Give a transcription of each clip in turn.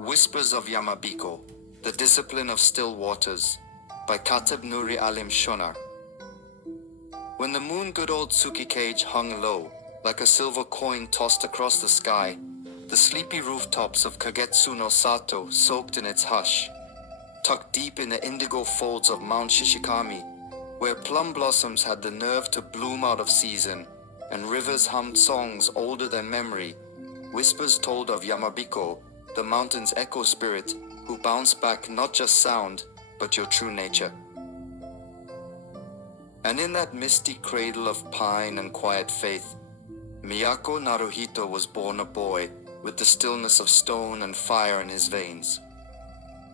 Whispers of Yamabiko, The Discipline of Still Waters, by Katib Nuri Alim Shonar. When the moon good old Tsuki cage hung low, like a silver coin tossed across the sky, the sleepy rooftops of Kagetsu no Sato soaked in its hush. Tucked deep in the indigo folds of Mount Shishikami, where plum blossoms had the nerve to bloom out of season, and rivers hummed songs older than memory, whispers told of Yamabiko, the mountain's echo spirit, who bounced back not just sound, but your true nature. And in that misty cradle of pine and quiet faith, Miyako Naruhito was born a boy with the stillness of stone and fire in his veins.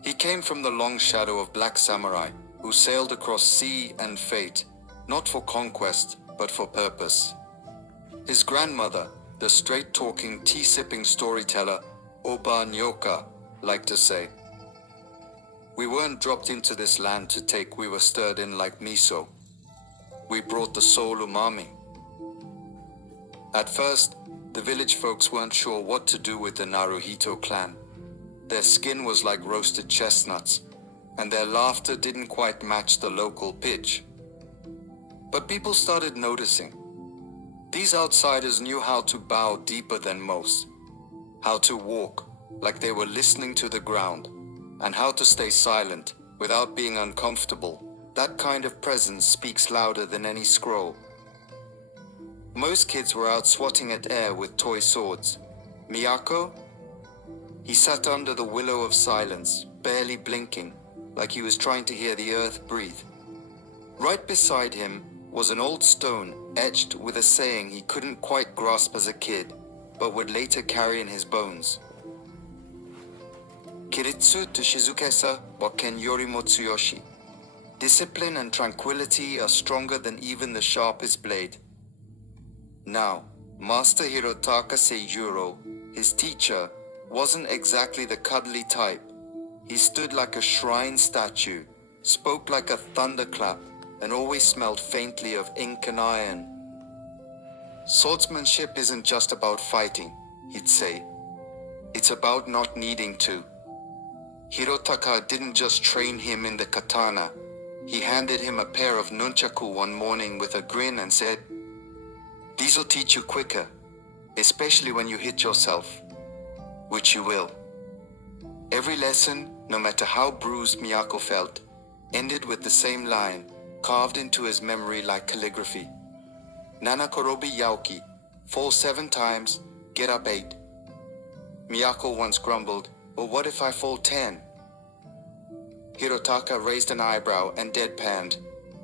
He came from the long shadow of black samurai who sailed across sea and fate, not for conquest, but for purpose. His grandmother, the straight-talking, tea-sipping storyteller, Oba Nyoka, liked to say, "We weren't dropped into this land to take, we were stirred in like miso. We brought the soul umami." At first, the village folks weren't sure what to do with the Naruhito clan. Their skin was like roasted chestnuts, and their laughter didn't quite match the local pitch. But people started noticing. These outsiders knew how to bow deeper than most, how to walk like they were listening to the ground, and how to stay silent without being uncomfortable. That kind of presence speaks louder than any scroll. Most kids were out swatting at air with toy swords. Miyako? He sat under the willow of silence, barely blinking, like he was trying to hear the earth breathe. Right beside him was an old stone etched with a saying he couldn't quite grasp as a kid, but would later carry in his bones. Kiritsu to Shizukesa wa ken yorimo tsuyoshi. Discipline and tranquility are stronger than even the sharpest blade. Now, Master Hirotaka Seijuro, his teacher, wasn't exactly the cuddly type. He stood like a shrine statue, spoke like a thunderclap, and always smelled faintly of ink and iron. "Swordsmanship isn't just about fighting," he'd say. "It's about not needing to." Hirotaka didn't just train him in the katana. He handed him a pair of nunchaku one morning with a grin and said, "These'll teach you quicker, especially when you hit yourself, which you will." Every lesson, no matter how bruised Miyako felt, ended with the same line, carved into his memory like calligraphy. "Nana korobi yaoki, fall 7 times, get up 8. Miyako once grumbled, "Well, what if I fall 10? Hirotaka raised an eyebrow and deadpanned,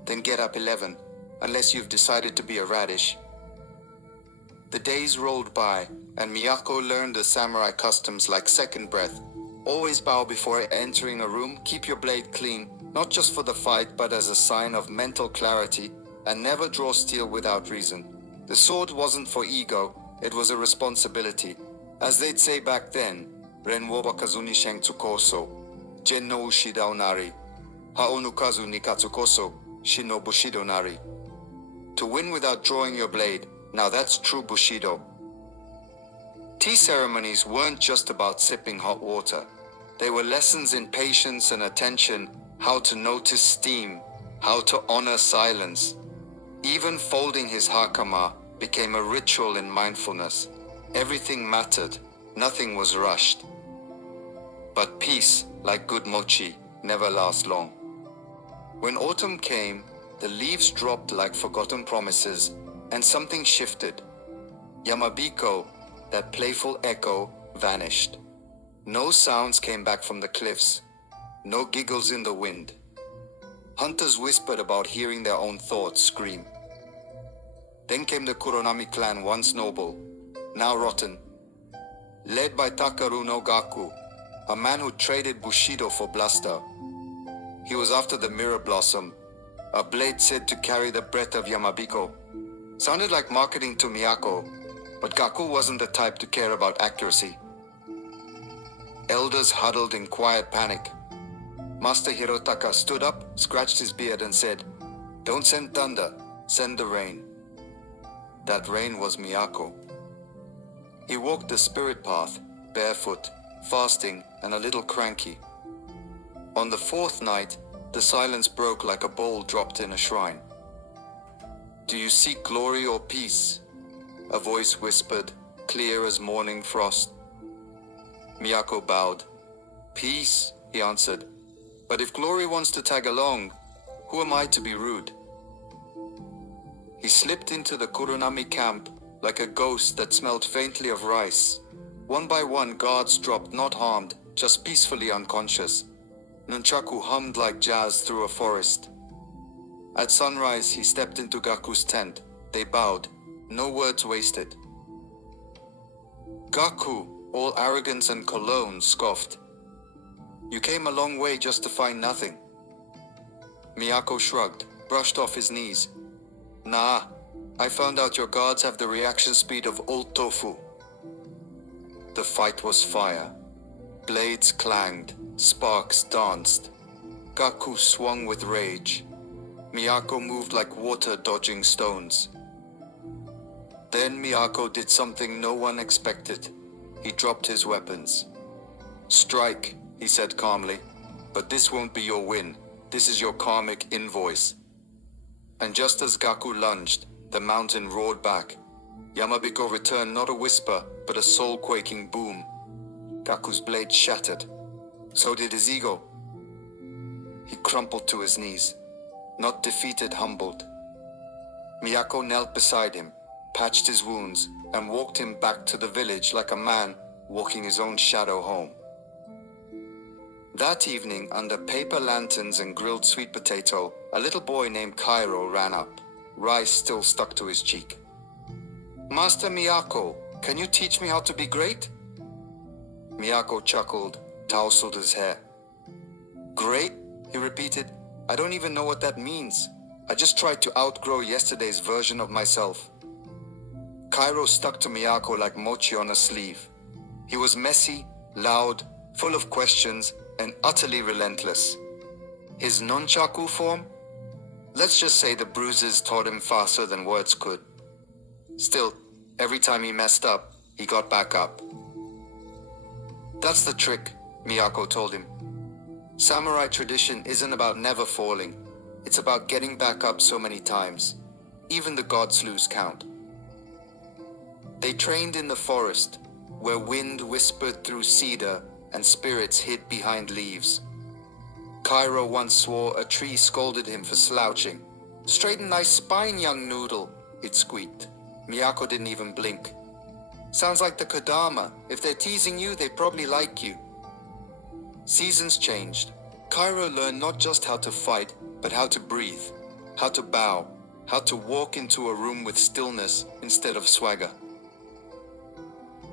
"Then get up 11, unless you've decided to be a radish." The days rolled by, and Miyako learned the samurai customs like second breath. Always bow before entering a room, keep your blade clean, not just for the fight but as a sign of mental clarity, and never draw steel without reason. The sword wasn't for ego, it was a responsibility. As they'd say back then, "Ren wo bakazu ni shentsukoso, jen no ushida onari, ha onukazu ni katsukoso, shin no bushido nari." To win without drawing your blade, now that's true bushido. Tea ceremonies weren't just about sipping hot water. They were lessons in patience and attention, how to notice steam, how to honor silence. Even folding his hakama became a ritual in mindfulness. Everything mattered, nothing was rushed. But peace, like good mochi, never lasts long. When autumn came, the leaves dropped like forgotten promises, and something shifted. Yamabiko, that playful echo, vanished. No sounds came back from the cliffs, no giggles in the wind. Hunters whispered about hearing their own thoughts scream. Then came the Kuronami clan, once noble, now rotten. Led by Takaru no Gaku, a man who traded Bushido for bluster. He was after the mirror blossom, a blade said to carry the breath of Yamabiko. Sounded like marketing to Miyako, but Gaku wasn't the type to care about accuracy. Elders huddled in quiet panic. Master Hirotaka stood up, scratched his beard and said, "Don't send thunder, send the rain." That rain was Miyako. He walked the spirit path, barefoot, fasting, and a little cranky. On the fourth night, the silence broke like a bowl dropped in a shrine. "Do you seek glory or peace?" a voice whispered, clear as morning frost. Miyako bowed. "Peace," he answered. "But if glory wants to tag along, who am I to be rude?" He slipped into the Kurunami camp like a ghost that smelled faintly of rice. One by one, guards dropped, not harmed, just peacefully unconscious. Nunchaku hummed like jazz through a forest. At sunrise, he stepped into Gaku's tent. They bowed, no words wasted. Gaku, all arrogance and cologne, scoffed. "You came a long way just to find nothing." Miyako shrugged, brushed off his knees. "Nah, I found out your guards have the reaction speed of old tofu." The fight was fire. Blades clanged, sparks danced. Gaku swung with rage. Miyako moved like water dodging stones. Then Miyako did something no one expected. He dropped his weapons. "Strike," he said calmly, "but this won't be your win. This is your karmic invoice." And just as Gaku lunged, the mountain roared back. Yamabiko returned not a whisper, but a soul-quaking boom. Gaku's blade shattered. So did his ego. He crumpled to his knees, not defeated, humbled. Miyako knelt beside him, patched his wounds, and walked him back to the village like a man walking his own shadow home. That evening, under paper lanterns and grilled sweet potato, a little boy named Cairo ran up, rice still stuck to his cheek. "Master Miyako, can you teach me how to be great?" Miyako chuckled, tousled his hair. "Great?" he repeated. "I don't even know what that means. I just tried to outgrow yesterday's version of myself." Cairo stuck to Miyako like mochi on a sleeve. He was messy, loud, full of questions, and utterly relentless. His nunchaku form? Let's just say the bruises taught him faster than words could. Still, every time he messed up, he got back up. "That's the trick," Miyako told him. "Samurai tradition isn't about never falling. It's about getting back up so many times. Even the gods lose count." They trained in the forest, where wind whispered through cedar and spirits hid behind leaves. Cairo once swore a tree scolded him for slouching. "Straighten thy spine, young noodle," it squeaked. Miyako didn't even blink. "Sounds like the Kodama. If they're teasing you, they probably like you." Seasons changed. Cairo learned not just how to fight, but how to breathe, how to bow, how to walk into a room with stillness instead of swagger.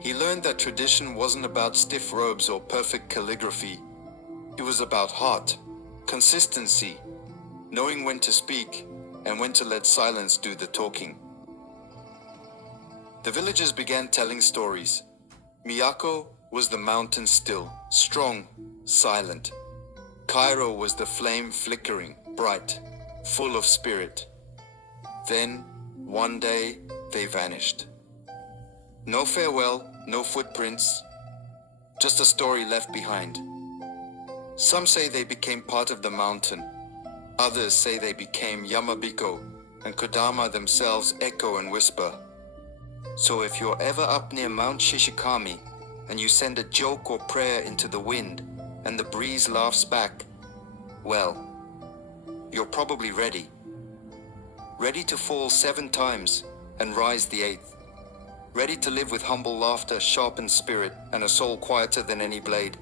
He learned that tradition wasn't about stiff robes or perfect calligraphy. It was about heart, consistency, knowing when to speak and when to let silence do the talking. The villagers began telling stories. Miyako was the mountain still, strong, silent. Cairo was the flame flickering, bright, full of spirit. Then, one day, they vanished. No farewell, no footprints, just a story left behind. Some say they became part of the mountain. Others say they became Yamabiko, and Kodama themselves echo and whisper. So if you're ever up near Mount Shishikami, and you send a joke or prayer into the wind, and the breeze laughs back, well, you're probably ready. Ready to fall 7 times and rise the 8th. Ready to live with humble laughter, sharpened spirit, and a soul quieter than any blade.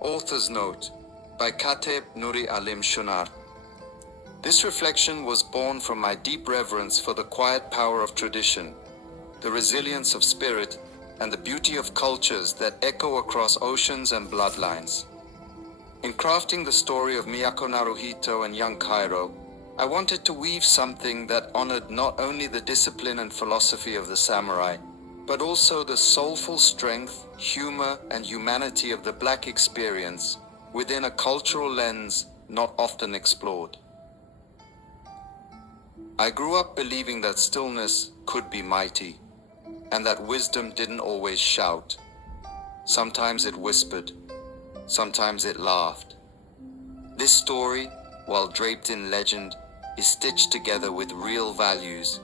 Author's Note by Kateb Nuri Alim Shunar. This reflection was born from my deep reverence for the quiet power of tradition, the resilience of spirit, and the beauty of cultures that echo across oceans and bloodlines. In crafting the story of Miyako Naruhito and young Kairo, I wanted to weave something that honored not only the discipline and philosophy of the samurai, but also the soulful strength, humor, and humanity of the Black experience within a cultural lens not often explored. I grew up believing that stillness could be mighty, and that wisdom didn't always shout. Sometimes it whispered, sometimes it laughed. This story, while draped in legend, is stitched together with real values: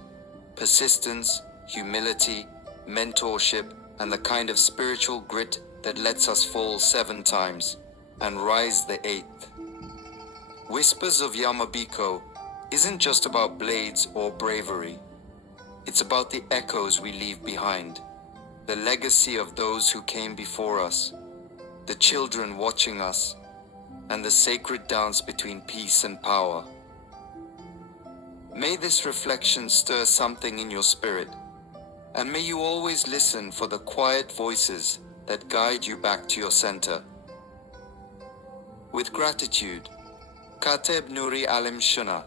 persistence, humility, mentorship, and the kind of spiritual grit that lets us fall 7 times and rise the 8th. Whispers of Yamabiko isn't just about blades or bravery. It's about the echoes we leave behind, the legacy of those who came before us, the children watching us, and the sacred dance between peace and power. May this reflection stir something in your spirit, and may you always listen for the quiet voices that guide you back to your center. With gratitude, Kateb Nuri Alim Shuna.